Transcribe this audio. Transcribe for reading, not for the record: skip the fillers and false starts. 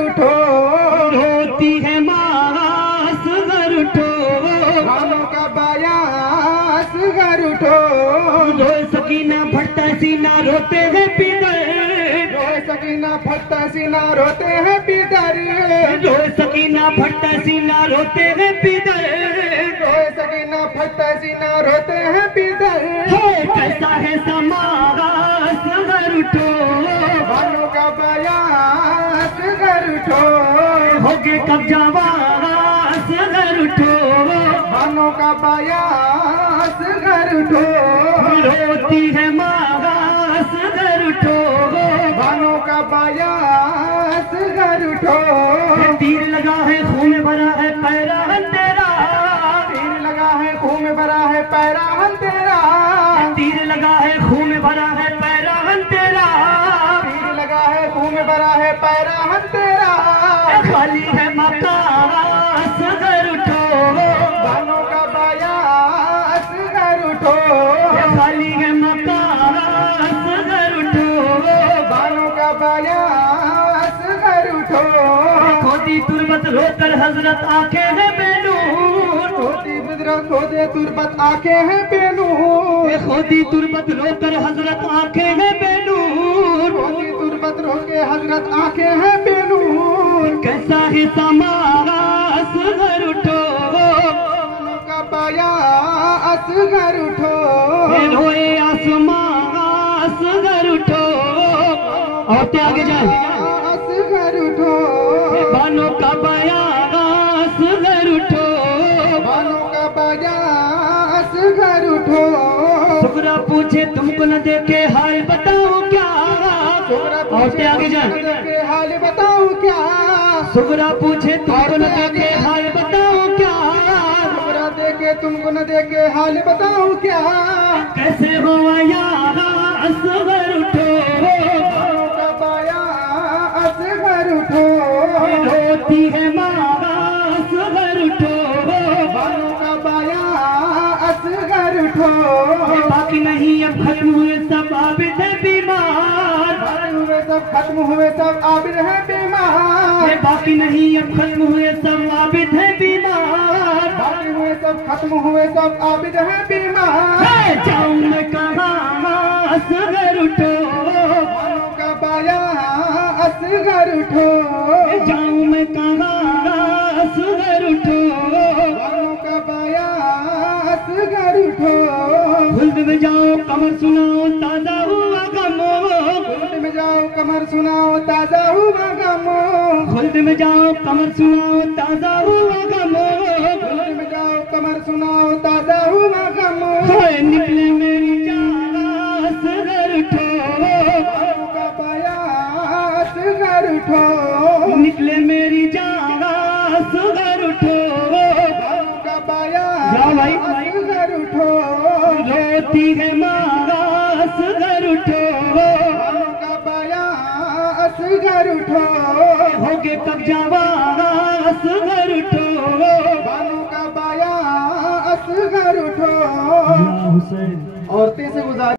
उठो, रोती है मास घर उठो, भानों का बाया असगर उठो, रोए सकीना फटता सीना रोते हैं पितर, रोए सकीना फटता सीना रोते हैं पितर, रोए सकीना फटता सीना रोते हैं पितर, रोए सकीना फटता सीना रोते हैं पितर। कैसा है समास घर उठो, भानों का बाया असगर उठो, होगे कब्जा वास घर उठो, भानों का बाया असगर उठो, रोती है मास घर उठो, भानों का बाया असगर उठो, तीर लगा है खून भरा है पैरा तेरा, तीर लगा है खून भरा है पैराहन तेरा, तीर लगा है खून भरा है पैरा तेरा, तीर लगा है खून भरा है पैराहन तेरा, खाली है मकास घर उठो, भानों का बाया असगर उठो, खाली है मकास घर उठो, भानों का बाया असगर उठो, खोदी तुरबत रोकर हजरत आंखें है बेनूर, खोदी बुजरत खोदे तुरबत आंखें हैं बेनूर, खोदी तुरबत रोकर हजरत आंखें है बेनूर, खोदी तुरबत रोके हजरत आंखें हैं बेनूर, कैसा है समास घर उठो, भानों का बाया असगर उठो, रोए आसमास घर उठो, और क्या आगे जाए असगर उठो, बानों का बयास घर उठो, भानों का बाया असगर उठो, सुगरा पूछे तुमको न देखे हाल बताओ क्या, और क्या आगे जाए देखे हाल बताओ क्या, सुगरा पूछे तुमको न देखे हाल बताओ क्या, सुगरा देखे तुमको न देखे हाल बताओ क्या, कैसे हो यास घर उठो, भानों का बाया असगर उठो, रोती है मास घर उठो, भानों का बाया असगर उठो, बाकी नहीं अब खत्म हुए सब आबिद है बीमार, हुए सब खत्म हुए सब आबिद है बीमार, बाकी नहीं अब खत्म हुए सब आबिद है बीमार, बाकी हुए सब खत्म हुए सब आबिद है बीमार, जाऊं मैं कहाँ असगर उठो, भानों का बाया असगर उठो, जाऊं मैं कहाँ असगर उठो, भानों का बाया असगर उठो, खुल्द में जाओ कमर सुनाओ ताजा हुआ गमो, खुल्द में जाओ कमर सुनाओ ताजा हुआ गमो, खुल्द में जाओ कमर सुनाओ ताजा हुआ गमो, खुल्द में जाओ कमर सुनाओ ताजा हुआ गमो, निकले मेरी जान असगर उठो, भानों का बाया असगर उठो, निकले मेरी जान असगर उठो, भानों का बाया जाओ भाई असगर उठो, रोती है मास घर उठो, भानों का बाया असगर उठो, होगे कब्जा वास घर उठो, भानों का बाया असगर उठो। हुसैन औरतें से गुजार